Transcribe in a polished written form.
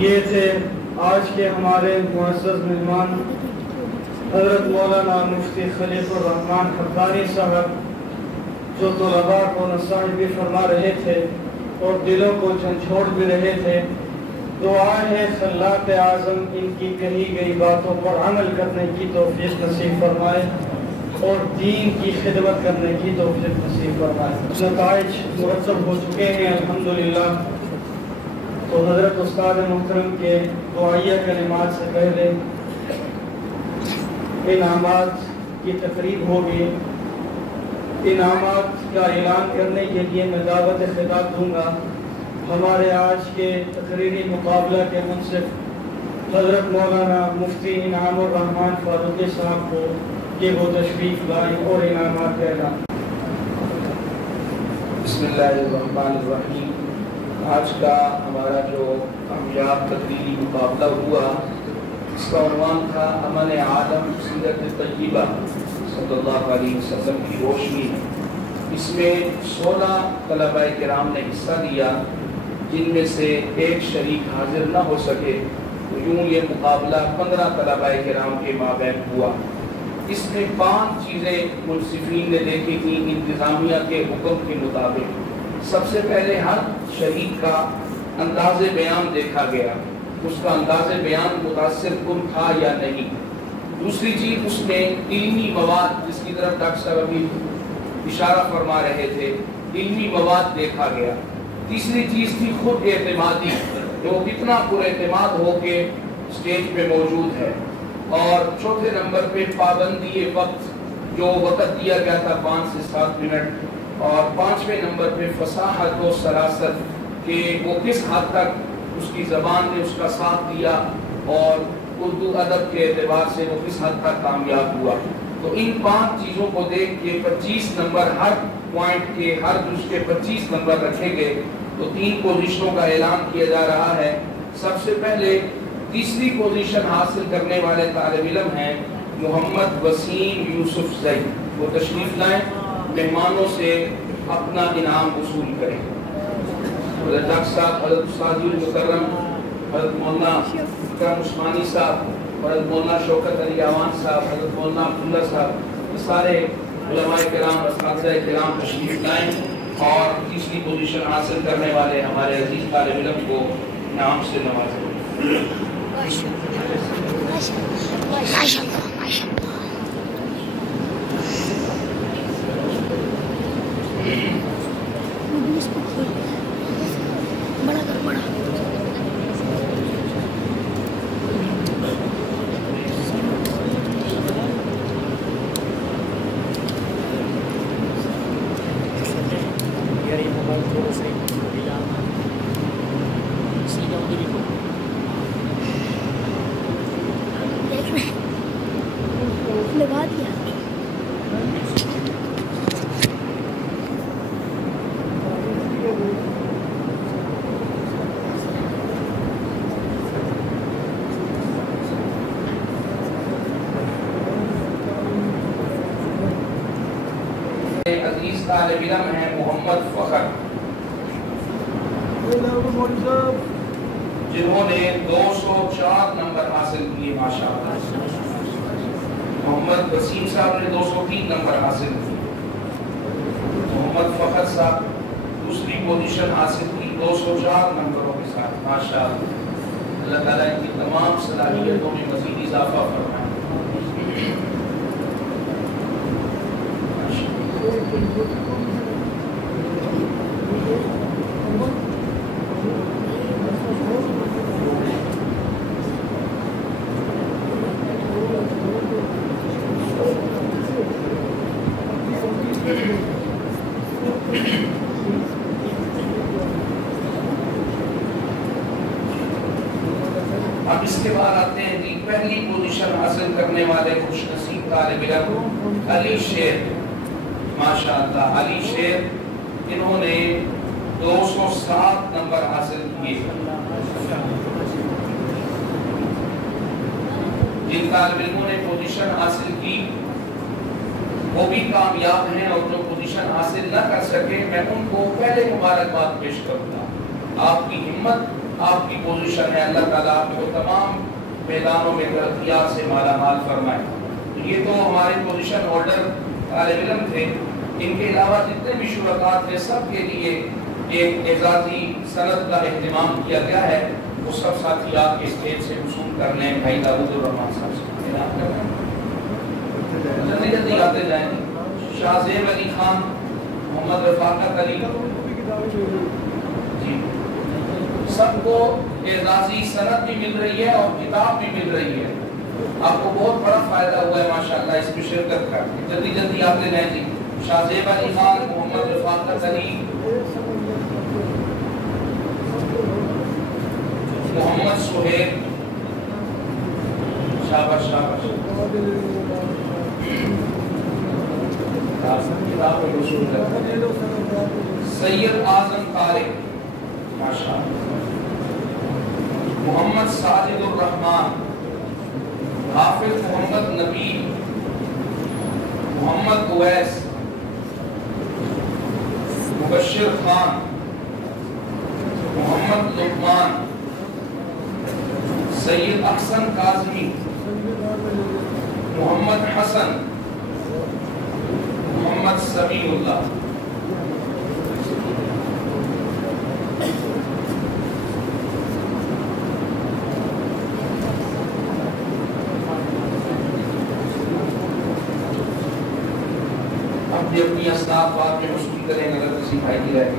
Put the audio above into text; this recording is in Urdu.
یہ تھے آج کے ہمارے معزز مہمان حضرت مولانا مفتی خلیف الرحمان حقانی صاحب، جو طلباء کو نصائح بھی فرما رہے تھے اور دلوں کو جھنجھوڑ بھی رہے تھے۔ دعا ہے خلاق اعظم ان کی کہی گئی باتوں پر عمل کرنے کی توفیق نصیب فرمائے اور دین کی خدمت کرنے کی توفیق نصیب فرمائے۔ نتائج مرتب ہو چکے ہیں الحمدللہ۔ تو حضرت استاد محترم کے دعائیہ کلمات سے پہلے انعامات کی تقریب ہوگی۔ انعامات کا اعلان کرنے کے لیے میں دعوت خطاب دوں گا ہمارے آج کے تقریری مقابلہ کے منصف حضرت مولانا مفتی انعام الرحمان فاروقی صاحب کو کہ وہ تشریف لائیں اور انعامات کا اعلان۔ بسم اللہ الرحمن الرحیم۔ آج کا ہمارا جو کامیاب تقریری مقابلہ ہوا اس کا عنوان تھا امن عالم سیرت طیبہ صلی اللہ علیہ وسلم کی روشنی۔ اس میں 16 طلباء کرام نے حصہ لیا، جن میں سے ایک شریک حاضر نہ ہو سکے، تو یوں یہ مقابلہ 15 طلباء کرام کے مابین ہوا۔ اس میں 5 چیزیں منصفین نے دیکھی تھیں انتظامیہ کے حکم کے مطابق۔ سب سے پہلے ہر شریک کا انداز بیان دیکھا گیا، اس کا انداز بیان متاثر کن تھا یا نہیں۔ دوسری چیز اس میں علمی مواد، جس کی طرف ڈاکٹر صاحب ابھی اشارہ فرما رہے تھے، علمی مواد دیکھا گیا۔ تیسری چیز تھی خود اعتمادی، جو کتنا پر اعتماد ہو کے اسٹیج پہ موجود ہے۔ اور چوتھے نمبر پہ پابندی وقت، جو وقت دیا گیا تھا 5 سے 7 منٹ۔ اور 5ویں نمبر پہ فصاحت و سراست، کہ وہ کس حد تک اس کی زبان نے اس کا ساتھ دیا اور اردو ادب کے اعتبار سے وہ کس حد تک کامیاب ہوا۔ تو ان 5 چیزوں کو دیکھ کے 25 نمبر ہر پوائنٹ کے، ہر جز کے 25 نمبر رکھے گئے۔ تو 3 پوزیشنوں کا اعلان کیا جا رہا ہے۔ سب سے پہلے تیسری پوزیشن حاصل کرنے والے طالب علم ہیں محمد وسیم یوسف زئی۔ وہ تشریف لائیں، مہمانوں سے اپنا انعام وصول کریں۔ حضرت ڈاکٹر صاحب، حضرت استاد المکرم، حضرت مولانا اکرم عثمانی صاحب، حضرت مولانا شوکت علی اعوان صاحب، حضرت مولانا عبداللہ صاحب، یہ سارے علماء کرام، اساتذہ کرام تشریف لائیں اور تیسری پوزیشن حاصل کرنے والے ہمارے عزیز طالب علم کو انعام سے نوازیں۔ لگا دیا۔ عزیز طالب علم ہیں محمد فخر، جنہوں نے 204 نمبر حاصل کیے ماشاءاللہ۔ محمد وسیم صاحب نے 203 نمبر حاصل کیے۔ محمد فخر صاحب دوسری پوزیشن حاصل کی 204 نمبروں کے ساتھ ماشاءاللہ۔ اللہ تعالیٰ ان کی تمام صلاحیتوں میں مزید اضافہ فرمائے۔ اب اس کے بعد آتے ہیں کہ پہلی پوزیشن حاصل کرنے والے خوش نصیب طالب علم علی شیر، ماشاءاللہ علی شیر، انہوں نے 207 نمبر حاصل کیے۔ جن طالب علموں نے پوزیشن حاصل کی وہ بھی کامیاب ہیں، اور جو پوزیشن حاصل نہ کر سکے میں ان کو پہلے مبارکباد پیش کروں گا۔ آپ کی ہمت آپ کی پوزیشن ہے، اللہ تعالیٰ آپ کو تمام میدانوں میں ترقیات سے مالا مال فرمائے۔ یہ تو ہمارے پوزیشن ہولڈر طالب علم تھے، ان کے علاوہ جتنے بھی شرکاء تھے سب کے لیے ایک اعزازی سند کا اہتمام کیا گیا ہے، وہ سب ساتھی آپ کے اسٹیج سے وصول کر لیں۔ بھائی داؤد الرحمان صاحب سے اعلان کر رہے ہیں، جلدی جلدی آتے جائیں۔ شاہ زیب علی خان، محمد رفاقت علی جی، سب کو اعزازی سند بھی مل رہی ہے اور کتاب بھی مل رہی ہے۔ آپ کو بہت بڑا فائدہ ہوا ہے ماشاءاللہ اس میں شرکت کر کے۔ جلدی جلدی آتے جائیں جی۔ شاہ زیب علی خان، محمد رفاقت علی، محمد سہیل، شاباش شاباش، سید اعظم طارق، ماشاءاللہ، محمد ساجد الرحمان، حافظ محمد نبی، محمد اویس، مبشر خان، محمد لقمان، سید احسن کاظمی، محمد حسن، محمد سمیع اللہ۔ اب بھی اپنی اسناد بات میں وصول کریں اگر کسی بھائی کی رہے